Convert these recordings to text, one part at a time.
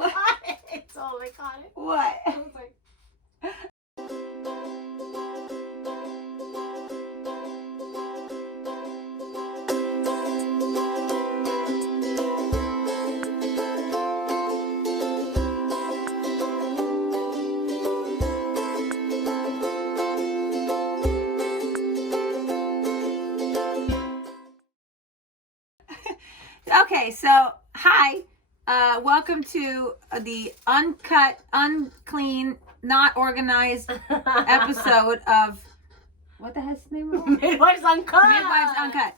caught it. I totally caught it. What? I was like, Okay, so hi, welcome to the uncut, unclean, not organized episode of what the heck's the name of it? Midwives Uncut. Midwives Uncut.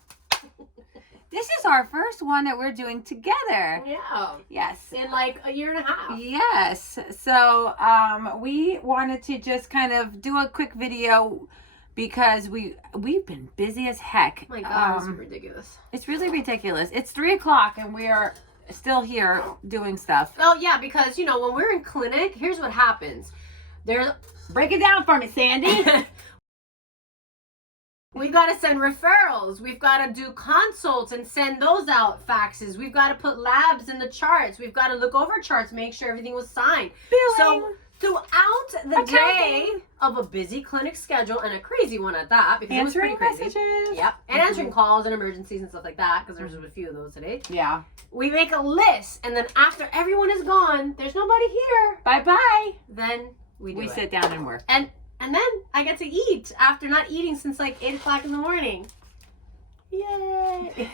This is our first one that we're doing together. Yeah. Yes. In like a year and a half. Yes. So we wanted to just kind of do a quick video because we've been busy as heck. Oh my God, this is ridiculous. It's really ridiculous. It's 3:00 and we are still here doing stuff. Oh yeah, because you know when we're in clinic, here's what happens. Break it down for me, Sandy. We've got to send referrals. We've got to do consults and send those out, faxes. We've got to put labs in the charts. We've got to look over charts, make sure everything was signed. Billing. So throughout the day of a busy clinic schedule, and a crazy one at that, because answering it was pretty crazy. messages. Yep. And answering calls and emergencies and stuff like that, because there's a few of those today. Yeah. We make a list, and then after everyone is gone, there's nobody here. Bye-bye. Then we sit down and work. And then I get to eat after not eating since like 8:00 in the morning. Yay!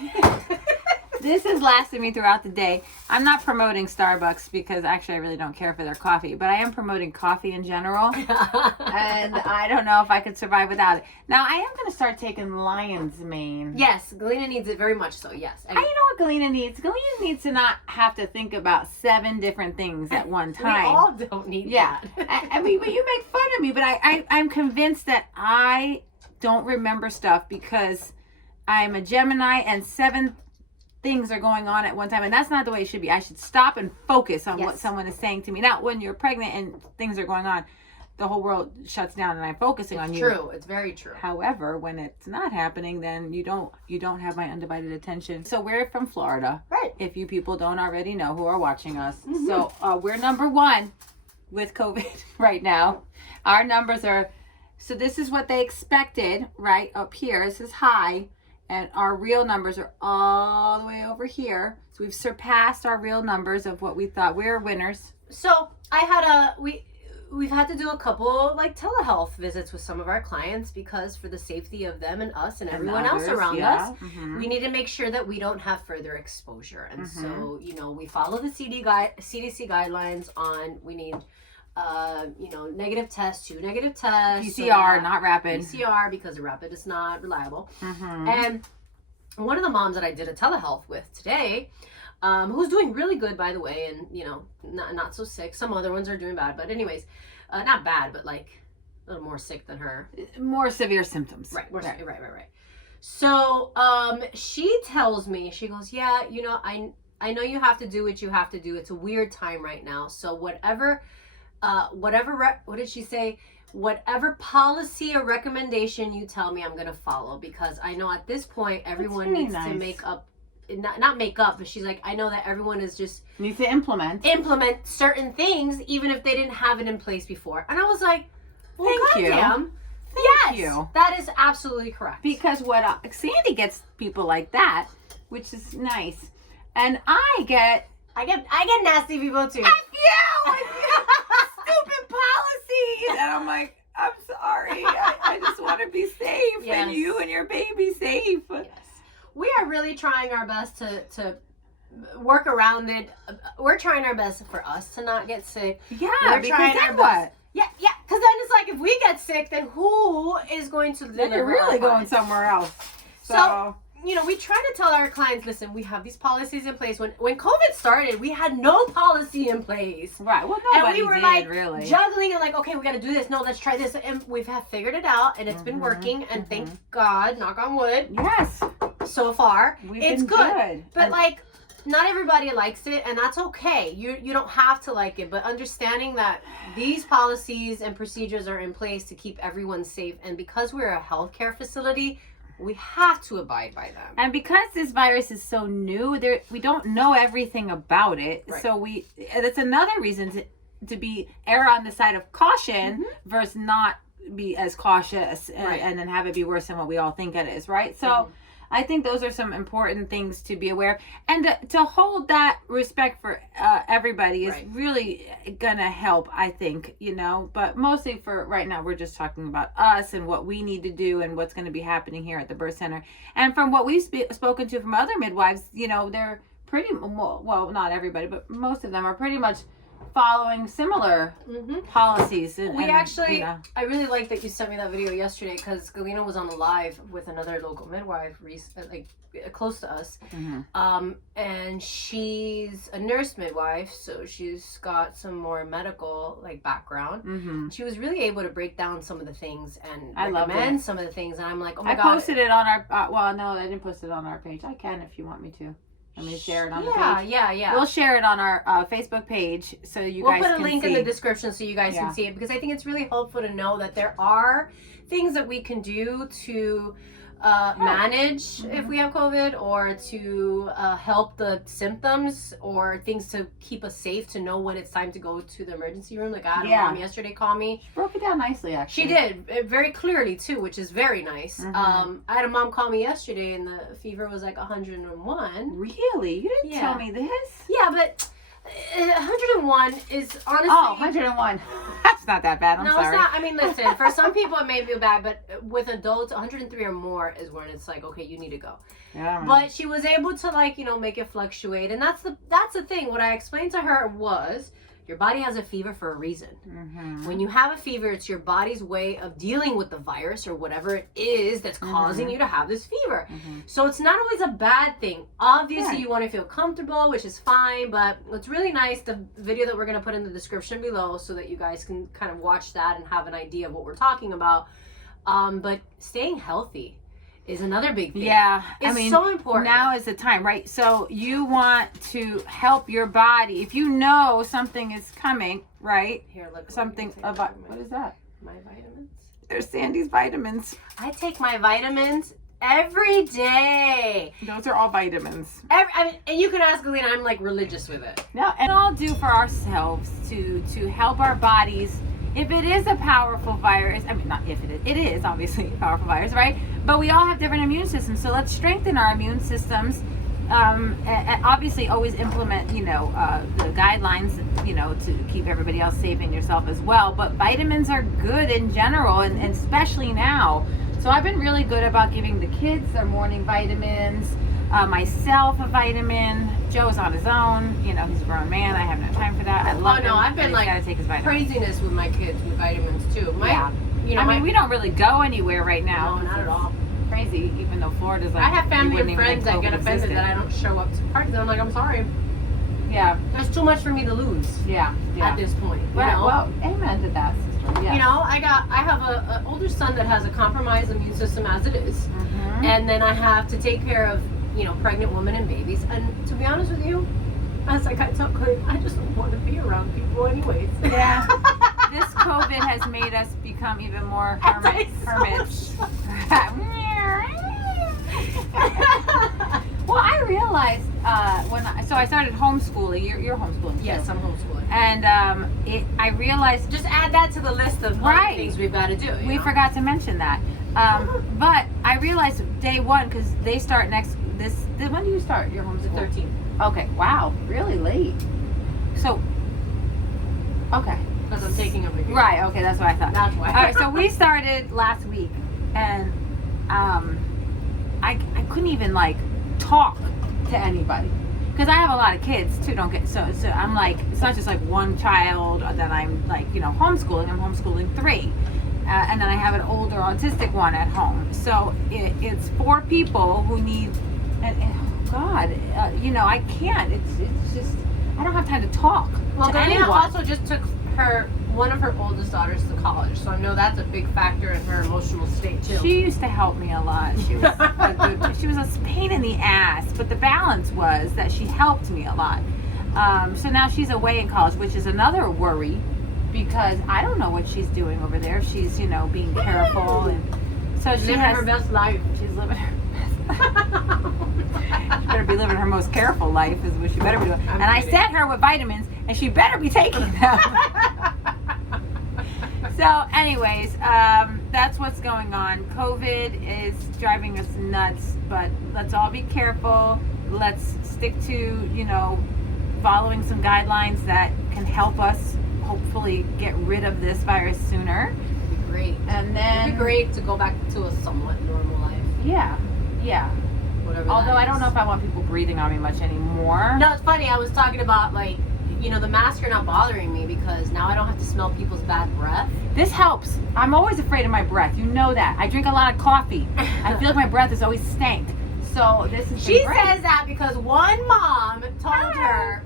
This has lasted me throughout the day. I'm not promoting Starbucks because actually I really don't care for their coffee, but I am promoting coffee in general. And I don't know if I could survive without it. Now I am going to start taking lion's mane. Yes, Galena needs it very much so, yes. You know what Galena needs? Galena needs to not have to think about 7 different things at one time. We all don't need that. I mean, but you make fun of me, but I'm convinced that I don't remember stuff because I'm a Gemini and 7 things are going on at one time, and that's not the way it should be. I should stop and focus on what someone is saying to me. Now, when you're pregnant and things are going on, the whole world shuts down and I'm focusing on you. True. It's very true. However, when it's not happening, then you don't have my undivided attention. So we're from Florida. Right. If you people don't already know who are watching us. Mm-hmm. So we're number 1 with COVID right now. Our numbers are, so this is what they expected right up here. This is high. And our real numbers are all the way over here. So we've surpassed our real numbers of what we thought. We're winners. So we've had to do a couple like telehealth visits with some of our clients because for the safety of them and us and everyone else around us, we need to make sure that we don't have further exposure. And so, you know, we follow the CDC guidelines on we need negative tests, 2 negative tests. PCR, not rapid. PCR, because the rapid is not reliable. And one of the moms that I did a telehealth with today, who's doing really good, by the way, and, you know, not so sick. Some other ones are doing bad, but anyways, not bad, but like a little more sick than her. More severe symptoms. Right. So, she tells me, she goes, yeah, you know, I know you have to do what you have to do. It's a weird time right now. So whatever, what did she say? Whatever policy or recommendation you tell me, I'm going to follow, because I know at this point, everyone needs to make up, not make up, but she's like, I know that everyone is just needs to implement certain things, even if they didn't have it in place before. And I was like, well, thank you. Thank you. That is absolutely correct. Because Sandy gets people like that, which is nice. And I get nasty people too. Stupid policies. And I'm like, I'm sorry. I just want to be safe. Yes. And you and your baby safe. Yes. We are really trying our best to work around it. We're trying our best for us to not get sick. Yeah, we're because trying then our what? best. Yeah, because then it's like if we get sick, then who is going to Then you're really going somewhere else. So you know, we try to tell our clients, listen, we have these policies in place. When COVID started, we had no policy in place. Right. Well, nobody and we were did, like really. Juggling and like, okay, we got to do this. No, let's try this. And we've figured it out, and it's been working. And thank God, knock on wood. Yes. So far, it's good. But like, not everybody likes it, and that's okay. You don't have to like it, but understanding that these policies and procedures are in place to keep everyone safe, and because we're a healthcare facility, We have to abide by them. And because this virus is so new, we don't know everything about it. Right. So that's another reason to be err on the side of caution versus not be as cautious and then have it be worse than what we all think it is, right? So I think those are some important things to be aware of. And to hold that respect for everybody is really gonna help, I think, but mostly for right now, we're just talking about us and what we need to do and what's going to be happening here at the birth center. And from what we've spoken to from other midwives, they're pretty, well, not everybody, but most of them are pretty much following similar policies. I really like that you sent me that video yesterday, because Galena was on the live with another local midwife, close to us, and she's a nurse midwife, so she's got some more medical background. She was really able to break down some of the things and recommend some of the things, and I'm like, oh my God. I posted it on our well, no, I didn't post it on our page. I can if you want me to. I'm going to share it on the page. Yeah. We'll share it on our Facebook page so you guys can see. We'll put a link in the description so you guys can see it, because I think it's really helpful to know that there are things that we can do to manage if we have COVID, or to help the symptoms, or things to keep us safe, to know when it's time to go to the emergency room. Like I had a mom yesterday call me. She broke it down nicely, actually. She did, very clearly too, which is very nice. I had a mom call me yesterday and the fever was like 101. Really? You didn't tell me this? Yeah, but 101 is honestly... Oh, 101. That's not that bad. I'm sorry. No, it's not. I mean, listen, for some people it may be bad, but with adults, 103 or more is when it's like, okay, you need to go. Yeah. But she was able to make it fluctuate. And that's the thing. What I explained to her was, your body has a fever for a reason. When you have a fever, it's your body's way of dealing with the virus or whatever it is that's causing you to have this fever. So it's not always a bad thing. Obviously, you want to feel comfortable, which is fine, but what's really nice, the video that we're going to put in the description below so that you guys can kind of watch that and have an idea of what we're talking about. But staying healthy is another big thing. Yeah. It's so important. Now is the time, right? So you want to help your body. If you know something is coming, right? Here, look. Something about, what is that? My vitamins. There's Sandy's vitamins. I take my vitamins every day. Those are all vitamins. And you can ask Galena, I'm religious with it. No, and all do for ourselves to help our bodies. If it is a powerful virus, not if it is obviously a powerful virus, right? But we all have different immune systems, so let's strengthen our immune systems. And obviously always implement, the guidelines, to keep everybody else safe and yourself as well. But vitamins are good in general, and especially now. So I've been really good about giving the kids their morning vitamins, myself a vitamin. Joe's on his own. He's a grown man. I have no time for that. I love him. I've been gotta take his vitamins. craziness with my kids with vitamins too. We don't really go anywhere right now. No, not at all. Crazy, even though Florida's I have family and friends that get offended that I don't show up to parties. I'm like, I'm sorry. Yeah. There's too much for me to lose. Yeah. At this point. Well, amen to that, sister. Yes. I have an older son that has a compromised immune system as it is. And then I have to take care of, pregnant women and babies. And to be honest with you, as I tell Clay, I just don't want to be around people anyways. Yeah. This COVID has made us become even more hermits. Well, I realized so I started homeschooling. You're homeschooling. Yes, I'm homeschooling. And I realized, just add that to the list of things we've got to do. We forgot to mention that. But I realized day one, because they start when do you start your homeschool? The 13th. Okay. Wow. Really late. So. Okay. Because I'm taking a vacation. Right. Okay. That's what I thought. That's why. All right. So we started last week, and I couldn't even talk to anybody because I have a lot of kids too. So I'm it's not just one child that I'm homeschooling. I'm homeschooling 3, and then I have an older autistic one at home. So it's 4 people who need. And oh God, I can't. It's just I don't have time to talk to anyone. Also just took one of her oldest daughters to college, so I know that's a big factor in her emotional state too. She used to help me a lot. She was she was a pain in the ass, but the balance was that she helped me a lot. So now she's away in college, which is another worry because I don't know what she's doing over there. She's being careful, and So she living has her best life. She's living her best life. She better be living her most careful life is what she better be doing. And I sent her with vitamins, and she better be taking them. So, anyways, that's what's going on. COVID is driving us nuts, but let's all be careful. Let's stick to, following some guidelines that can help us hopefully get rid of this virus sooner. It'd be great. And then It'd be great to go back to a somewhat normal life. Yeah. Whatever. Although I don't is. know if I want people breathing on me much anymore. No, it's funny. I was talking about the masks are not bothering me because now I don't have to smell people's bad breath. This helps. I'm always afraid of my breath. You know that. I drink a lot of coffee. I feel like my breath is always stank. So this is. She says that because one mom told her.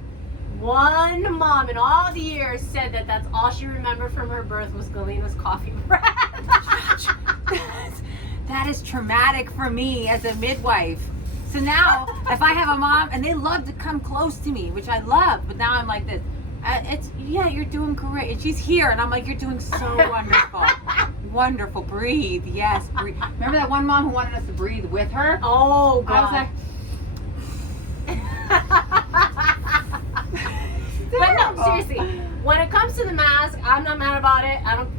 One mom in all the years said that that's all she remembered from her birth was Galena's coffee breath. That is traumatic for me as a midwife. So now, if I have a mom, and they love to come close to me, which I love, but now I'm like this. You're doing great. And she's here, and I'm like, you're doing so wonderful. Wonderful. Breathe. Yes, breathe. Remember that one mom who wanted us to breathe with her? Oh, God. I was like... But no, seriously, when it comes to the mask, I'm not mad about it. I don't,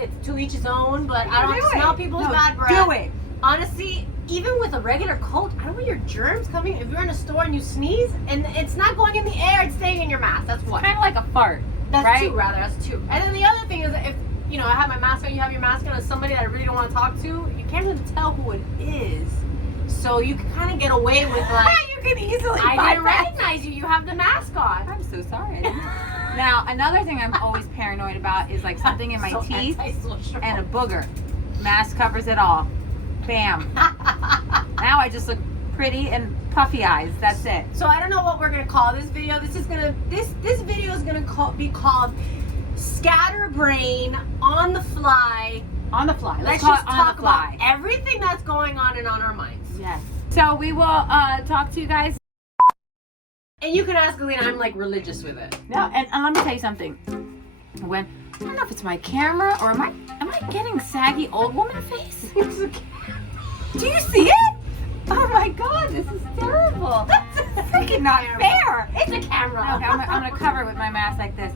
it's to each his own, but I don't smell people's bad breath. Do it. Honestly, even with a regular cold, I don't want your germs coming. If you're in a store and you sneeze, and it's not going in the air, it's staying in your mask. That's what. Kind of like a fart. That's right? two, rather. That's two. And then the other thing is, if, I have my mask on, you have your mask on, and somebody that I really don't want to talk to, you can't really tell who it is. So you can kind of get away with you can easily I didn't recognize you. You have the mask on. I'm so sorry. Now, another thing I'm always paranoid about is like something in my teeth and a booger. Mask covers it all. Bam. Now I just look pretty and puffy eyes. That's it. So I don't know what we're gonna call this video. This video is gonna be called Scatterbrain on the Fly. On the fly. Let's call just it on talk the fly. about everything that's going on and on our minds. Yes. So we will talk to you guys. And you can ask Galena, I'm like religious with it. No, and let me tell you something. I don't know if it's my camera or am I getting saggy old woman face? Do you see it? Oh my God, this is terrible. That's freaking not fair. It's a camera. Okay, I'm gonna cover it with my mask like this.